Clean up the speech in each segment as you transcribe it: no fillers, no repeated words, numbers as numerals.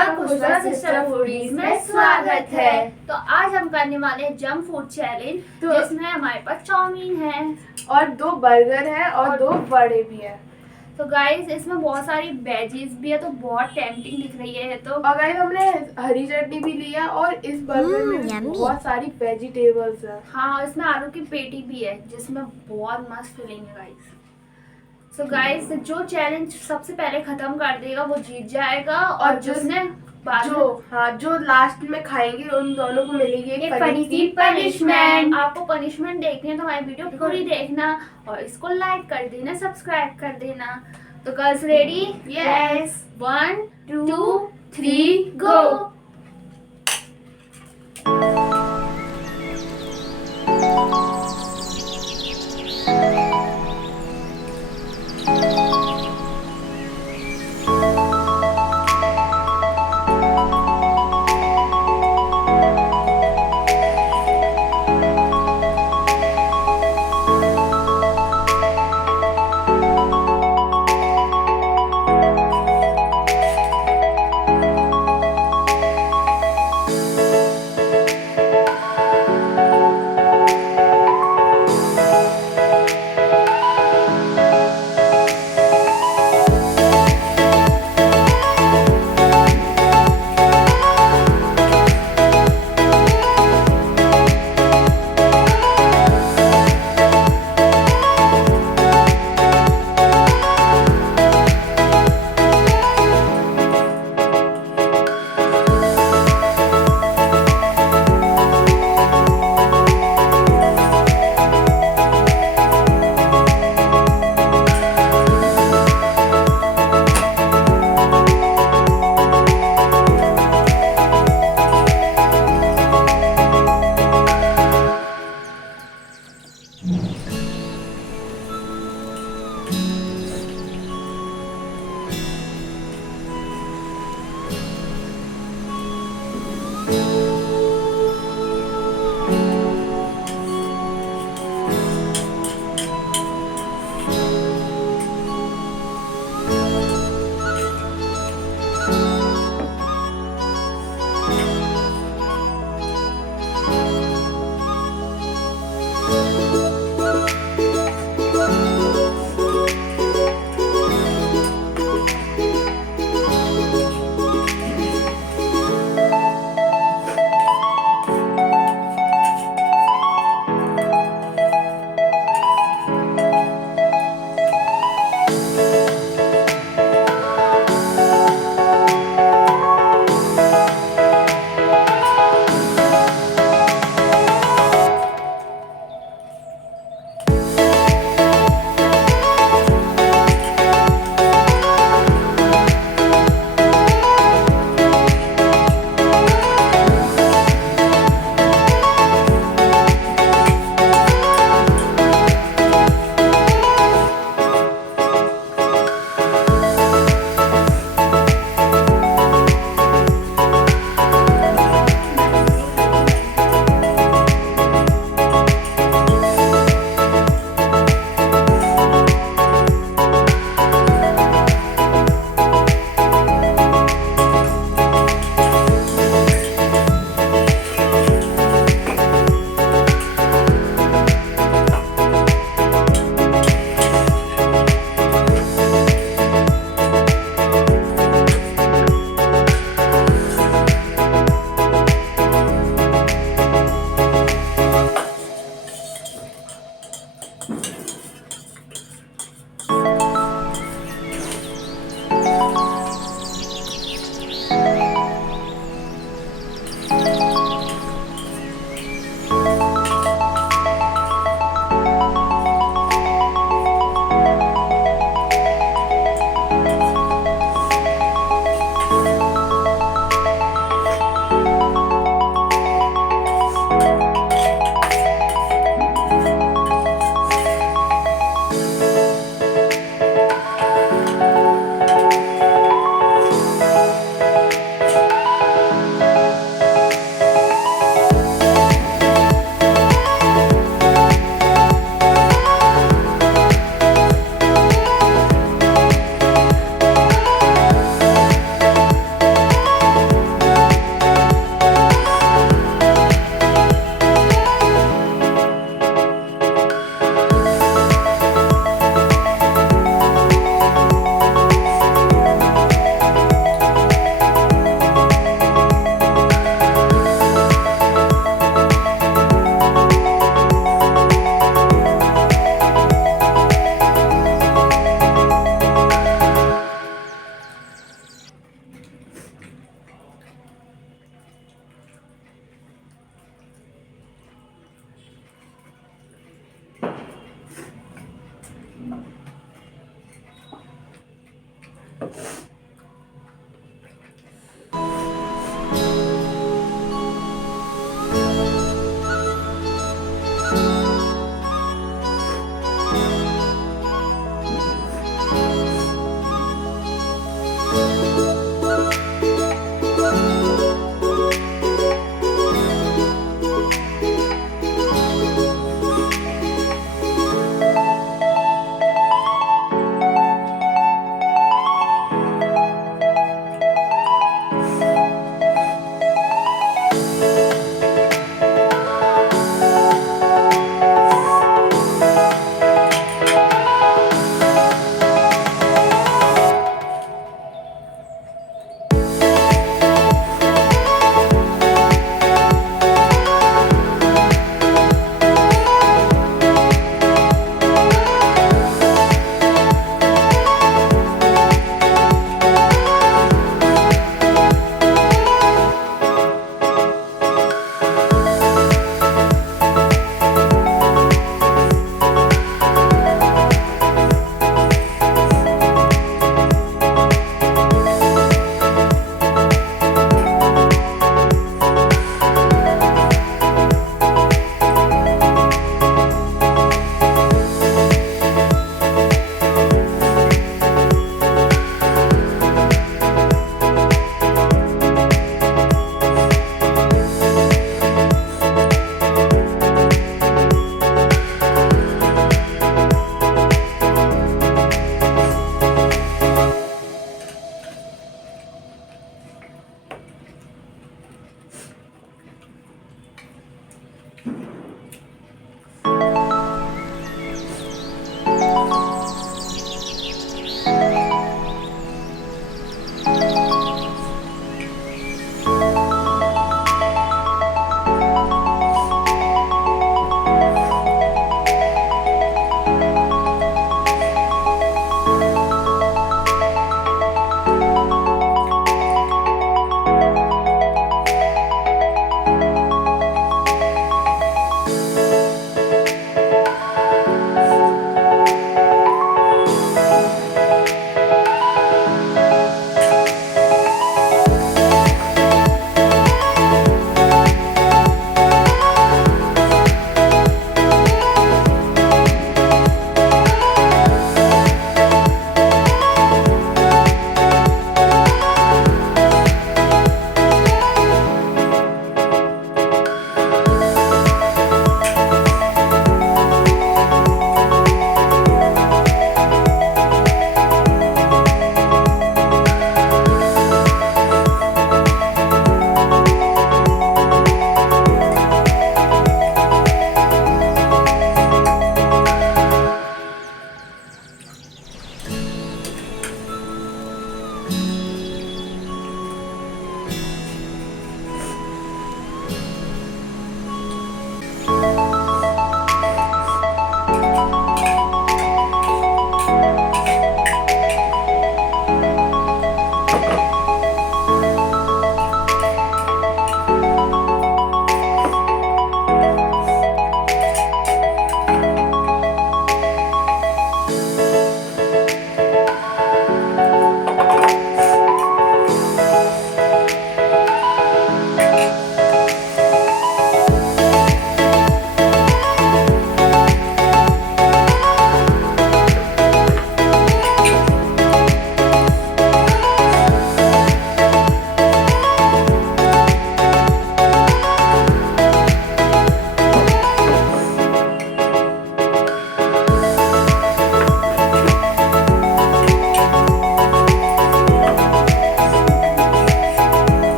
आपका खुशबा sister foodies में स्वागत है। तो आज हम करने वाले हैं जंक फूड चैलेंज, जिसमें हमारे पास चाउमीन है और 2 बर्गर है और 2 वड़े भी है। तो गाइस इसमें बहुत सारी वेजीज भी है, तो बहुत टेम्पटिंग दिख रही है। तो और गाइस हमने हरी चटनी भी लिया और इस बर्गर में भी बहुत सारी वेजिटेबल्स है। हाँ, इसमें आलू की पेटी भी है जिसमें बहुत मस्त फीलिंग है गाइस। तो गाइस जो चैलेंज सबसे पहले खत्म कर देगा वो जीत जाएगा, और जिसने जो लास्ट में खाएंगे उन दोनों को मिलेगी एक पनिशमेंट। आपको पनिशमेंट देखनी है तो हमारी वीडियो पूरी देखना और इसको लाइक कर देना, सब्सक्राइब कर देना। तो गर्ल्स रेडी? यस। 1 2 3 गो।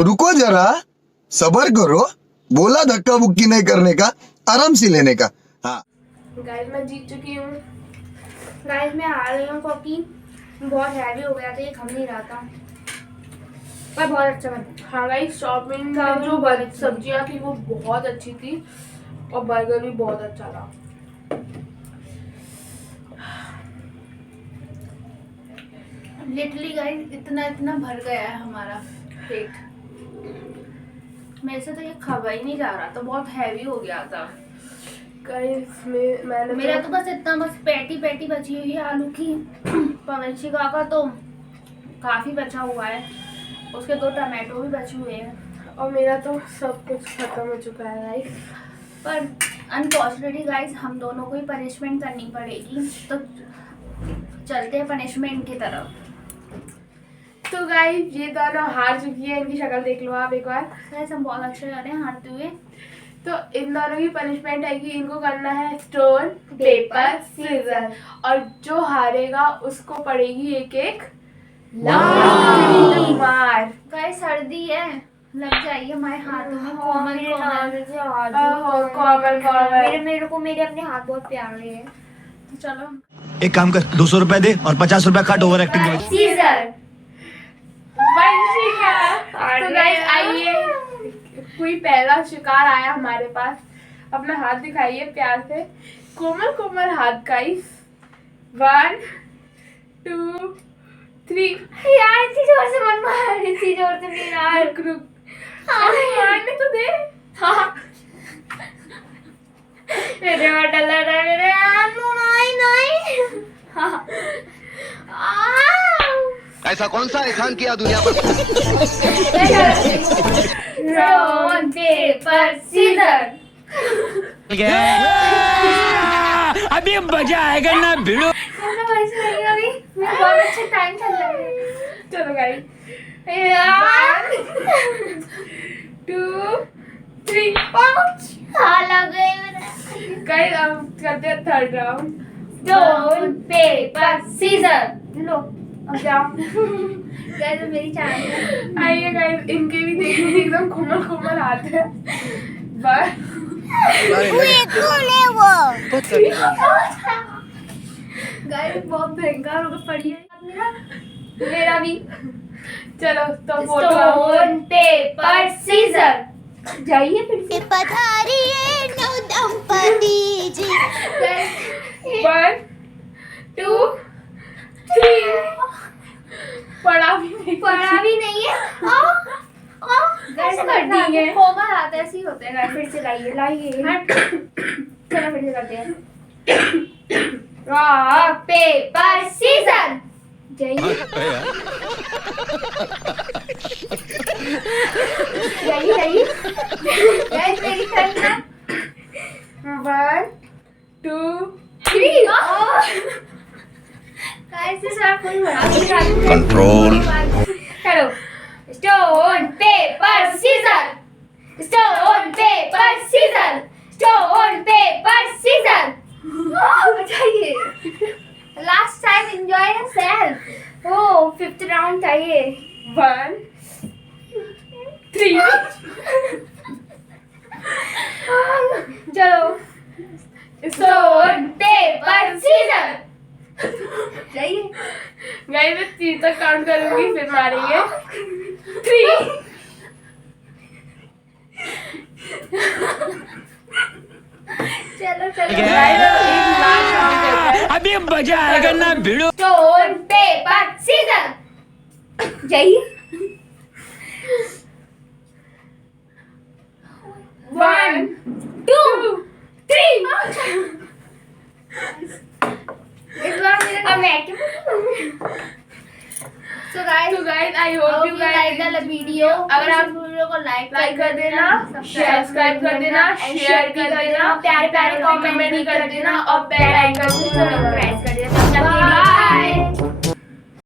रुको जरा, सबर करो, बोला धक्का बुक्की नहीं करने का, आराम से लेने का। हाँ गाइस मैं जीत चुकी हूँ। गाइस मैं हार रही हूँ क्योंकि बहुत हैवी हो गया था, ये खम नहीं रहा था, पर बहुत अच्छा बना। हाँ गाइस, चाउमीन में जो सब्जियां थी वो बहुत अच्छी थी और बर्गर भी बहुत अच्छा था। लिटरली गाइस इतना इतना भर गया है हमारा पेट, मेरे से तो ये खावा ही नहीं जा रहा था, बहुत हैवी हो गया था। गाइस मैंने मेरा तो बस इतना बस पैटी बची हुई है आलू की। पवेशिका का तो काफी बचा हुआ है, उसके 2 टमाटो भी बचे हुए हैं और मेरा तो सब कुछ खत्म हो चुका है गाइस। पर अनफॉर्चुनेटली गाइस हम दोनों को ही पनिशमेंट करनी पड़ेगी, तो चलते हैं पनिशमेंट की तरफ। तो गाइस ये दोनों हार चुकी है, इनकी शक्ल देख लो आप एक बार। गाइस हम बहुत अच्छे जा रहे हैं हारते हुए। तो इन दोनों की पनिशमेंट है कि इनको करना है स्टोन पेपर सीजर, और जो हारेगा उसको पड़ेगी एक एक मार। गाइस सर्दी है, लग जाइए हमारे हाथों में। कोमल मेरे को मेरे अपने हाथ बहुत प्यारे हैं। तो चलो एक काम कर, 200 रुपए दे और 50 रुपए काट ओवर एक्टिंग के वजह से। सीजर तो गाइस आइए, कोई पहला शिकार आया हमारे पास। अपना हाथ दिखाइए प्यार से, कोमल कोमल हाथ गाइस। 1 2 3। यार इतनी जोर से मत मार, इतनी जोर से नहीं यार। रुक रुक, अरे मारने तो दे। हाँ मेरे हाथ डल रहा है, मेरे नहीं। हाँ ऐसा कौन सा एहसान किया दुनिया पर? Stone paper scissor. अभी मजा आएगा ना भिड़ो। अभी मेरा बहुत अच्छा टाइम चल रहा है। चलो गाइस, 1 2 3। हाँ लग गई मेरे। गाइस अब करते हैं third round. Stone paper scissor. लो अब जाओ। गाइस मेरी चांस। आइए गाइस, इनके भी देख लीजिए, एकदम कोमल कोमल हाथ है। बस गाइस बहुत भयंकर होकर पड़ी है मेरा भी। चलो तो स्टोन पेपर सीजर। जाइए फिर से। पधारिए नौ दंपति जी। 1 2 3। पड़ा भी नहीं है। गाइस कर दिए। कोमल हाथ ऐसे ही होते हैं गाइस। फिर से लाइए। चलो फिर से करते हैं। Rock paper scissor. जाइए गाइस मेरी टर्न है। 1 2 3। गाइस इस बार कोई बड़ा control. Hello stone paper scissor. Stone paper scissor. Stone paper scissor. बताइए लास्ट टाइम एंजॉय योरसेल्फ। ओ 5th राउंड चाहिए। 1 3। चलो स्टोन पेपर सीजर। जाइए गाइस मैं 3 तक काउंट करूंगी, फिर मारेंगे। 3। चलो गाइस एक लास्ट राउंड करते हैं। अभी मजा आएगा ना भिड़ो। Stone paper scissor. जाइए 1 2 3। इस बार मेरे अब मैं तो guys guys I hope you like the guys video. अगर आप वीडियो को लाइक कर देना, सब्सक्राइब कर देना, शेयर कर देना, प्यारे प्यारे कमेंट कमेंट भी कर देना और बेल आइकन को जरूर प्रेस कर देना।